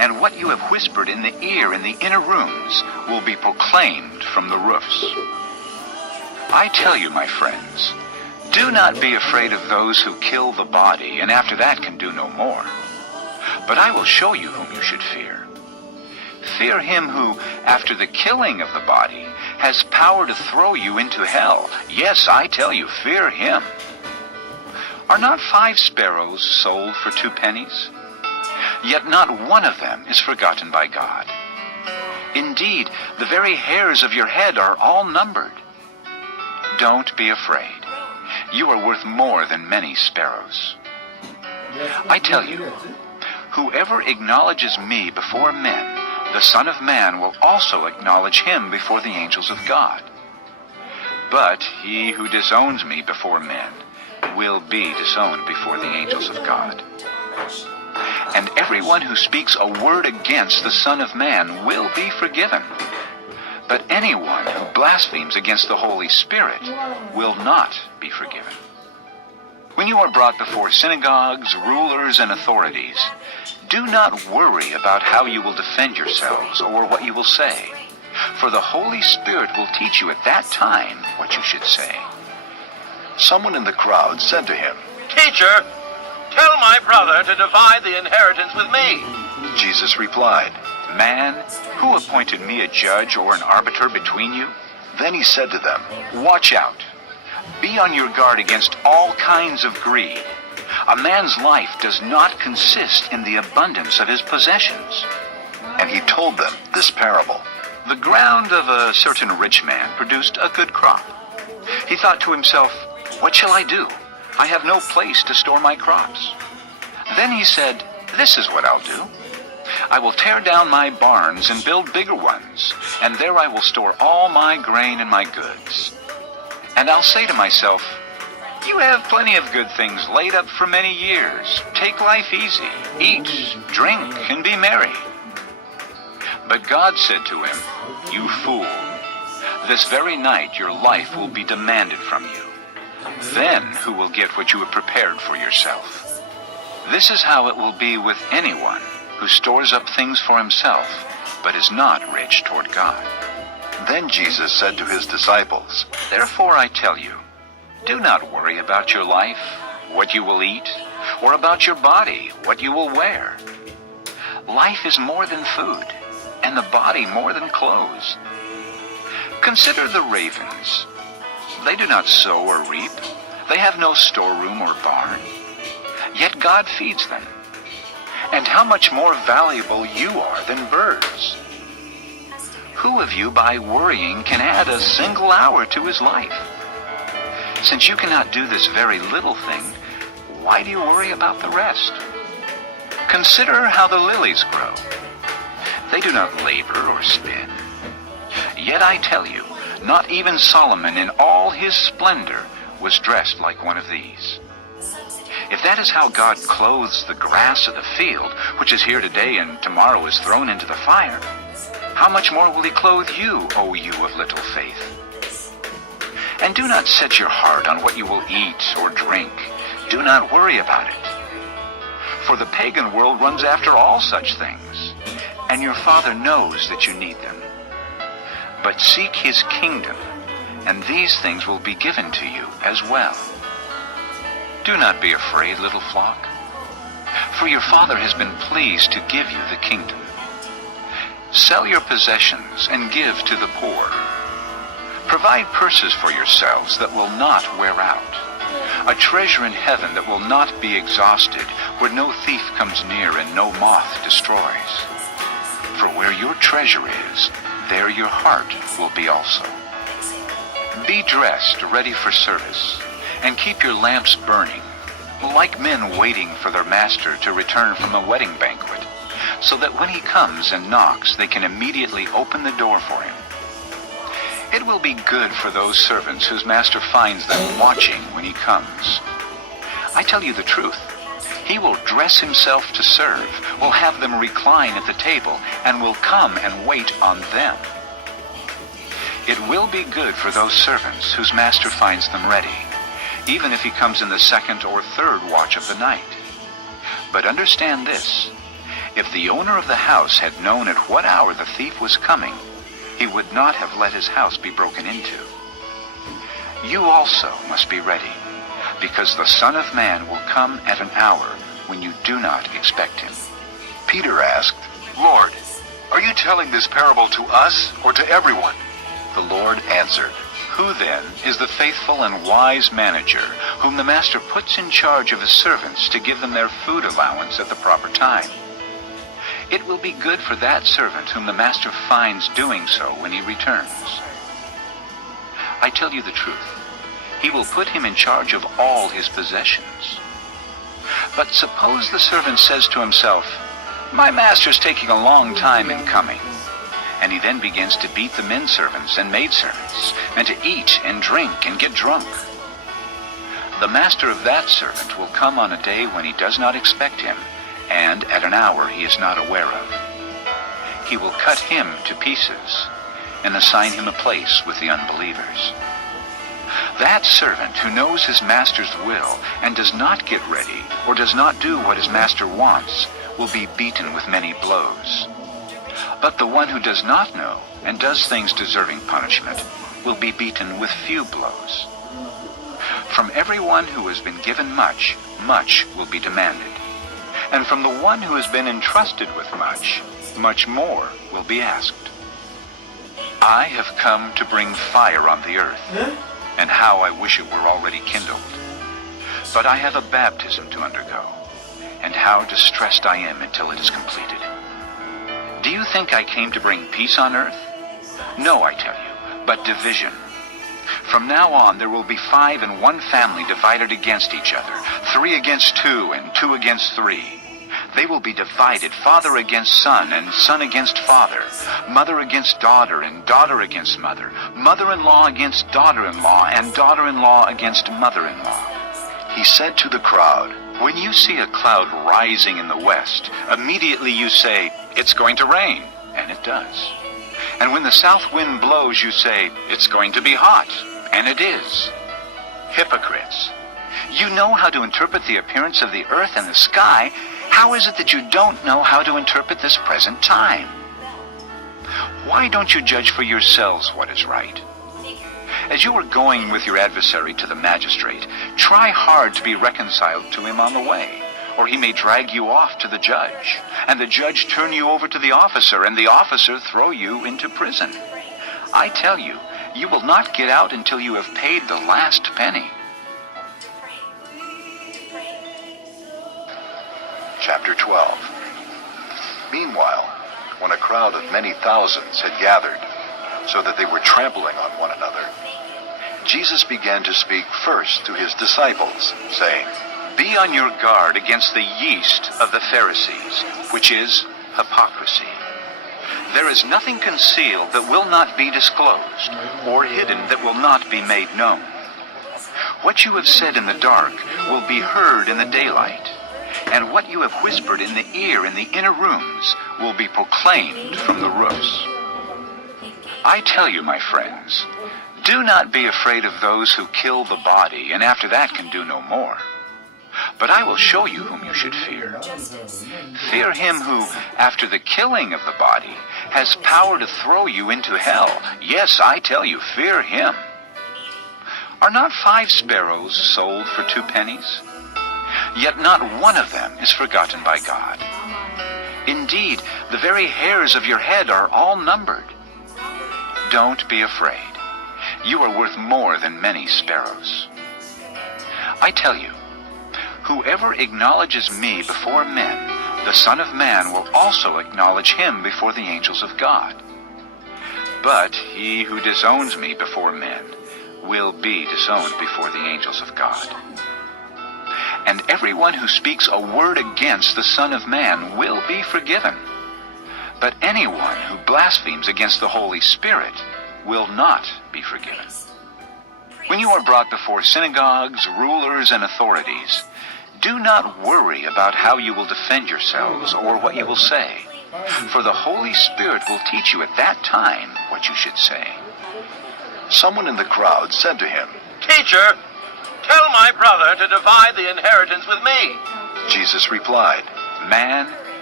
and what you have whispered in the ear in the inner rooms will be proclaimed from the roofs. I tell you, my friends, do not be afraid of those who kill the body, and after that can do no more. But I will show you whom you should fear. Fear him who, after the killing of the body, has power to throw you into hell. Yes, I tell you, fear him. Are not 5 sparrows sold for 2 pennies? Yet not one of them is forgotten by God. Indeed, the very hairs of your head are all numbered. Don't be afraid. You are worth more than many sparrows. I tell you, whoever acknowledges me before men, the Son of Man will also acknowledge him before the angels of God. But he who disowns me before men will be disowned before the angels of God. And everyone who speaks a word against the Son of Man will be forgiven. But anyone who blasphemes against the Holy Spirit will not be forgiven. When you are brought before synagogues, rulers, and authorities, do not worry about how you will defend yourselves or what you will say, for the Holy Spirit will teach you at that time what you should say. Someone in the crowd said to him, "Teacher, tell my brother to divide the inheritance with me." Jesus replied, Man, who appointed me a judge or an arbiter between you? Then he said to them, Watch out. Be on your guard against all kinds of greed. A man's life does not consist in the abundance of his possessions. and he told them this parable. The ground of a certain rich man produced a good crop. He thought to himself, What shall I do? I have no place to store my crops. Then he said, This is what I'll do. I will tear down my barns and build bigger ones, and there I will store all my grain and my goods. And I'll say to myself, You have plenty of good things laid up for many years. Take life easy, eat, drink, and be merry. But God said to him, You fool, this very night your life will be demanded from you. Then who will get what you have prepared for yourself? This is how it will be with anyone who stores up things for himself, but is not rich toward God. Then Jesus said to his disciples, Therefore I tell you, do not worry about your life, what you will eat, or about your body, what you will wear. Life is more than food, and the body more than clothes. Consider the ravens. They do not sow or reap. They have no storeroom or barn. Yet God feeds them. And how much more valuable you are than birds. Who of you, by worrying, can add a single hour to his life? Since you cannot do this very little thing, why do you worry about the rest? Consider how the lilies grow. They do not labor or spin. Yet I tell you, not even Solomon in all his splendor was dressed like one of these. If that is how God clothes the grass of the field, which is here today and tomorrow is thrown into the fire, how much more will he clothe you, O you of little faith? And do not set your heart on what you will eat or drink. Do not worry about it. For the pagan world runs after all such things, and your Father knows that you need them. But seek his kingdom, and these things will be given to you as well. Do not be afraid, little flock, for your Father has been pleased to give you the kingdom. Sell your possessions and give to the poor. Provide purses for yourselves that will not wear out, a treasure in heaven that will not be exhausted, where no thief comes near and no moth destroys. For where your treasure is, there your heart will be also. Be dressed, ready for service, and keep your lamps burning, like men waiting for their master to return from a wedding banquet, so that when he comes and knocks, they can immediately open the door for him. It will be good for those servants whose master finds them watching when he comes. I tell you the truth, he will dress himself to serve, will have them recline at the table, and will come and wait on them. It will be good for those servants whose master finds them ready, even if he comes in the second or third watch of the night. But understand this, If the owner of the house had known at what hour the thief was coming, he would not have let his house be broken into. You also must be ready, because the Son of Man will come at an hour when you do not expect him." Peter asked, Lord, are you telling this parable to us or to everyone? The Lord answered, Who then is the faithful and wise manager whom the master puts in charge of his servants to give them their food allowance at the proper time? It will be good for that servant whom the master finds doing so when he returns. I tell you the truth, he will put him in charge of all his possessions. But suppose the servant says to himself, "My master's taking a long time in coming," and he then begins to beat the men servants and maidservants, and to eat and drink and get drunk. The master of that servant will come on a day when he does not expect him, and at an hour he is not aware of. He will cut him to pieces and assign him a place with the unbelievers. That servant who knows his master's will and does not get ready or does not do what his master wants will be beaten with many blows. But the one who does not know and does things deserving punishment will be beaten with few blows. From everyone who has been given much, much will be demanded. And from the one who has been entrusted with much, much more will be asked. I have come to bring fire on the earth, and how I wish it were already kindled. But I have a baptism to undergo, and how distressed I am until it is completed. Do you think I came to bring peace on earth? No, I tell you, but division. From now on there will be 5 in one family divided against each other, 3 against 2, and 2 against 3. They will be divided, father against son, and son against father, mother against daughter, and daughter against mother, mother-in-law against daughter-in-law, and daughter-in-law against mother-in-law. He said to the crowd, When you see a cloud rising in the west, immediately you say, "It's going to rain," and it does. And when the south wind blows, you say, "It's going to be hot," and it is. Hypocrites! You know how to interpret the appearance of the earth and the sky. How is it that you don't know how to interpret this present time? Why don't you judge for yourselves what is right? As you are going with your adversary to the magistrate, try hard to be reconciled to him on the way, or he may drag you off to the judge, and the judge turn you over to the officer, and the officer throw you into prison. I tell you, you will not get out until you have paid the last penny. Chapter 12. Meanwhile, when a crowd of many thousands had gathered, so that they were trampling on one another, Jesus began to speak first to his disciples, saying, Be on your guard against the yeast of the Pharisees, which is hypocrisy. There is nothing concealed that will not be disclosed, or hidden that will not be made known. What you have said in the dark will be heard in the daylight, and what you have whispered in the ear in the inner rooms will be proclaimed from the roofs. I tell you, my friends, do not be afraid of those who kill the body, and after that can do no more. But I will show you whom you should fear. Fear him who, after the killing of the body, has power to throw you into hell. Yes, I tell you, fear him. Are not 5 sparrows sold for 2 pennies? Yet not one of them is forgotten by God. Indeed, the very hairs of your head are all numbered. Don't be afraid. You are worth more than many sparrows. I tell you, whoever acknowledges me before men, the Son of Man will also acknowledge him before the angels of God. But he who disowns me before men will be disowned before the angels of God. And everyone who speaks a word against the Son of Man will be forgiven. But anyone who blasphemes against the Holy Spirit will not be forgiven. When you are brought before synagogues, rulers, and authorities, do not worry about how you will defend yourselves or what you will say, for the Holy Spirit will teach you at that time what you should say. Someone in the crowd said to him, Teacher, tell my brother to divide the inheritance with me. Jesus replied, Man,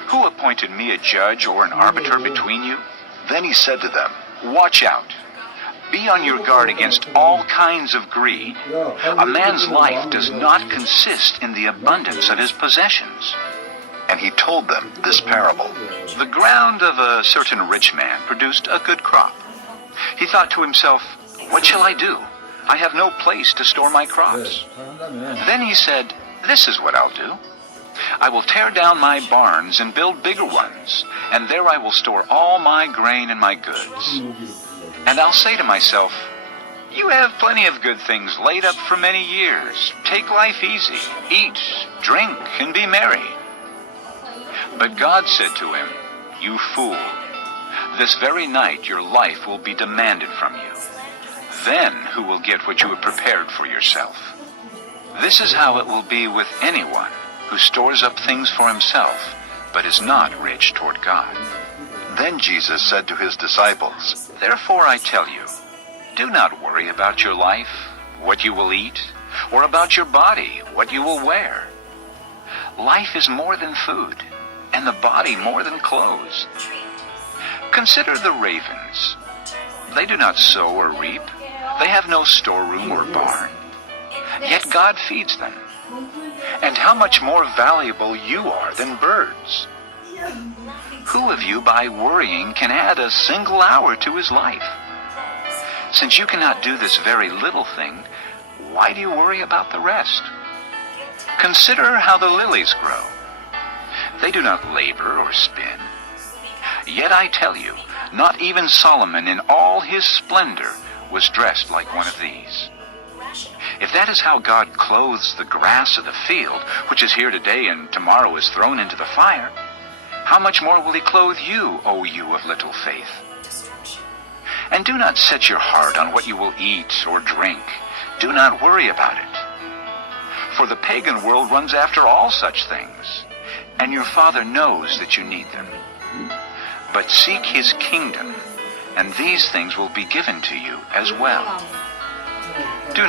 Who appointed me a judge or an arbiter between you? Then he said to them, Watch out. Be on your guard against all kinds of greed. A man's life does not consist in the abundance of his possessions. and he told them this parable. The ground of a certain rich man produced a good crop. He thought to himself, What shall I do? I have no place to store my crops. Then he said, This is what I'll do. I will tear down my barns and build bigger ones, and there I will store all my grain and my goods. And I'll say to myself, You have plenty of good things laid up for many years. Take life easy, eat, drink, and be merry. But God said to him, You fool, this very night your life will be demanded from you. Then who will get what you have prepared for yourself? This is how it will be with anyone who stores up things for himself, but is not rich toward God. Then Jesus said to his disciples, Therefore I tell you, do not worry about your life, what you will eat, or about your body, what you will wear. Life is more than food, and the body more than clothes. Consider the ravens. They do not sow or reap. They have no storeroom or barn. Yet God feeds them. And how much more valuable you are than birds. Who of you, by worrying, can add a single hour to his life? Since you cannot do this very little thing, why do you worry about the rest? Consider how the lilies grow. They do not labor or spin. Yet I tell you, not even Solomon in all his splendor was dressed like one of these. If that is how God clothes the grass of the field, which is here today and tomorrow is thrown into the fire, how much more will he clothe you, O you of little faith? And do not set your heart on what you will eat or drink. Do not worry about it. For the pagan world runs after all such things, and your Father knows that you need them. But seek his kingdom, and these things will be given to you as well.